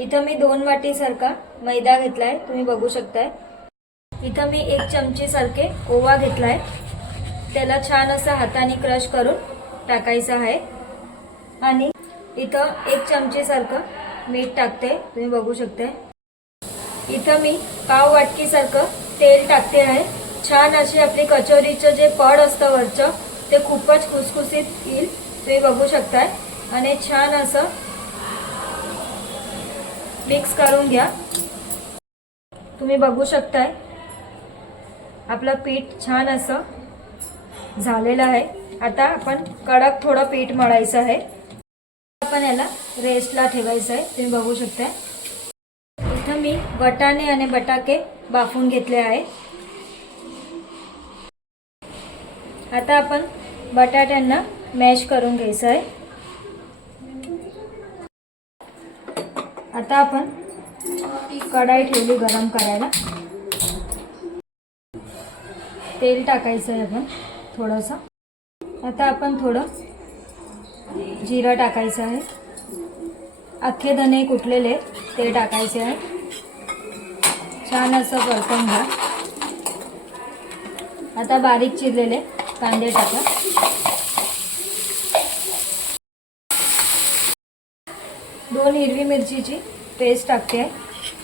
इथं मी 2 वाटी सारखा मैदा घेतलाय, तुम्ही बघू शकताय। इथं मी 1 चमचे सारखे ओवा घेतलाय, त्याला छान असं हाताने क्रश करून टाकायचं आहे। आणि इथं 1 चमचे सारखं मीठ टाकते, तुम्ही बघू शकताय। इथं मी पाव वाटकी सारखं तेल टाकते आहे। छान अशी आपली कचोरीचं जे पड असतं वरचं ते खूपच खुसखुशीत येईल, तुम्ही बघू शकताय। आणि छान असं मिक्स करून घ्या, तुम्ही बघू शकताय। आपलं पीठ छान असं झालेलं आहे। आता आपण कडक थोडं पीठ मळायचं आहे, आपण याला रेस्टला ठेवायचं आहे, तुम्ही बघू शकताय। इथं मी वाटाणे आणि बटाटे बाफून घेतले आहे। आता आपण बटाट्यांना मॅश करून घ्यायचं आहे। आता आपण कढाई ठेवली गरम करायला, तेल टाकायचं आहे आपण थोडंसं। आता आपण थोडं जिरं टाकायचं आहे, अख्खे धने कुटलेले ते टाकायचे आहे। छान असं परतून घ्या। आता बारीक चिरलेले कांदे टाका, 2 हिरवी मिरचीची पेस्ट टाकते,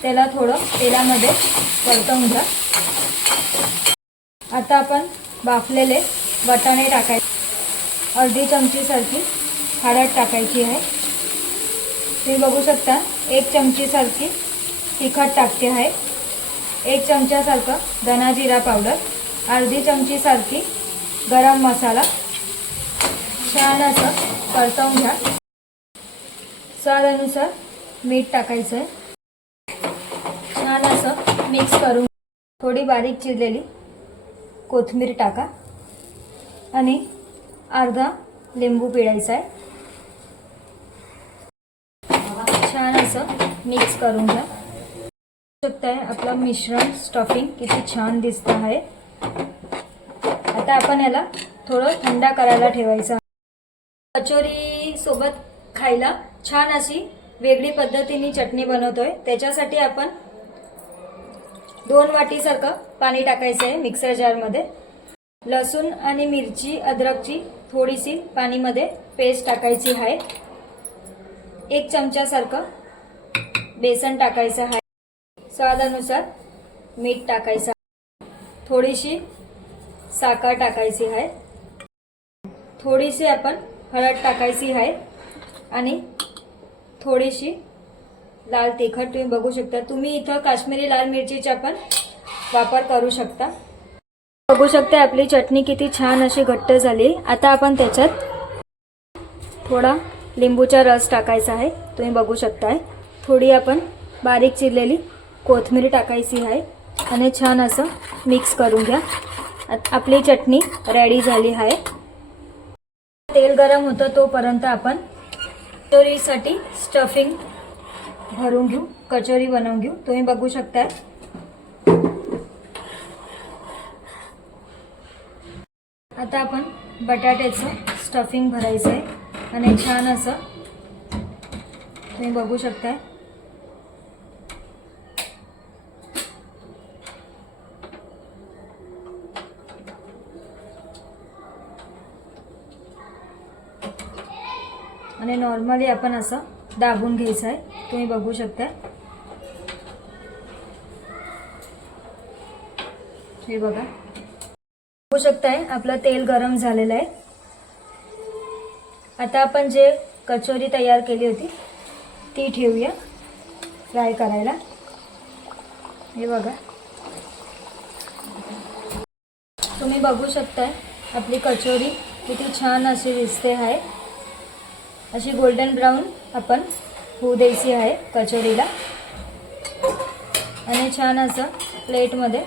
त्याला थोडं तेलामध्ये परतवून घ्या। आता आपण बाफलेले वाटाणे टाकायचे, अर्धी चमची सारखी हळद टाकायची आहे, तुम्ही बघू शकता। 1 चमची सारखी तिखट टाकते आहे, 1 चमचा सारखं धना जिरा पावडर, अर्धी चमची सारखी गरम मसाला। छान असं परतवून घ्या। स्वादानुसार मीठ टाकायचं आहे, छान असं मिक्स करून थोडी बारीक चिरलेली कोथिंबीर टाका आणि अर्धा लिंबू पिळायचा आहे। छान असं मिक्स करून घ्या। शकताय आपलं मिश्रण स्टफिंग किती छान दिसत आहे। आता आपण याला थोडं थंड करायला ठेवायचं। कचोरी सोबत खायला छान अशी वेगळी पद्धतीने चटणी बनवतोय, त्याच्यासाठी आपण 2 वाटी सारखं पाणी टाकायचं आहे मिक्सर जारमध्ये। लसूण आणि मिरची अद्रकची थोडीशी पाणीमध्ये पेस्ट टाकायची आहे, 1 चमचा सारखं बेसन टाकायचं आहे, स्वादानुसार मीठ टाकायचं, थोडीशी साखर टाकायची आहे, थोडीशी आपण हळद टाकायची आहे आणि थोडीशी लाल तिखट, तुम्ही बघू शकता। तुम्ही इथं काश्मीरी लाल मिरचीचा पण वापर करू शकता। बघू शकता आपली चटणी किती छान अशी घट्ट झाली। आता आपण त्याच्यात थोडा लिंबूचा रस टाकायचा आहे, तुम्ही बघू शकताय। थोडी आपण बारीक चिरलेली कोथिंबीर टाकायची आहे आणि छान असं मिक्स करून घ्या। आपली चटणी रेडी झाली आहे। तेल गरम होतं तोपर्यंत आपण कचोरीसाठी स्टफिंग भरून घेऊ, कचोरी बनवून घेऊ, तुम्ही बघू शकताय। आता आपण बटाट्याचं स्टफिंग भरायचं आहे आणि छान असं तुम्ही बघू शकताय। आणि नॉर्मली आपण असं दाबून घ्यायचं आहे, तुम्ही बघू शकताय। हे बघा, बघू शकताय आपलं तेल गरम झालेलं आहे। आता आपण जे कचोरी तयार केली होती ती ठेवूया फ्राय करायला। हे बघा, तुम्ही बघू शकताय आपली कचोरी किती छान अशी दिसते आहे। अशी गोल्डन ब्राउन आपण होऊ द्यायची आहे कचोरीला आणि छान असं प्लेटमध्ये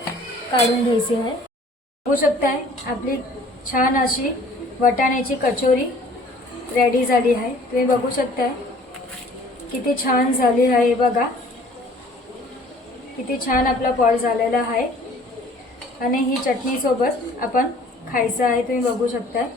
काढून घ्यायची आहे। बघू शकताय आपली छान अशी वाटाण्याची कचोरी रेडी झाली आहे, तुम्ही बघू शकताय किती छान झाली आहे। बघा किती छान आपला पड झालेला आहे आणि ही चटणी सोबत आपण खायचं आहे, तुम्ही बघू शकताय।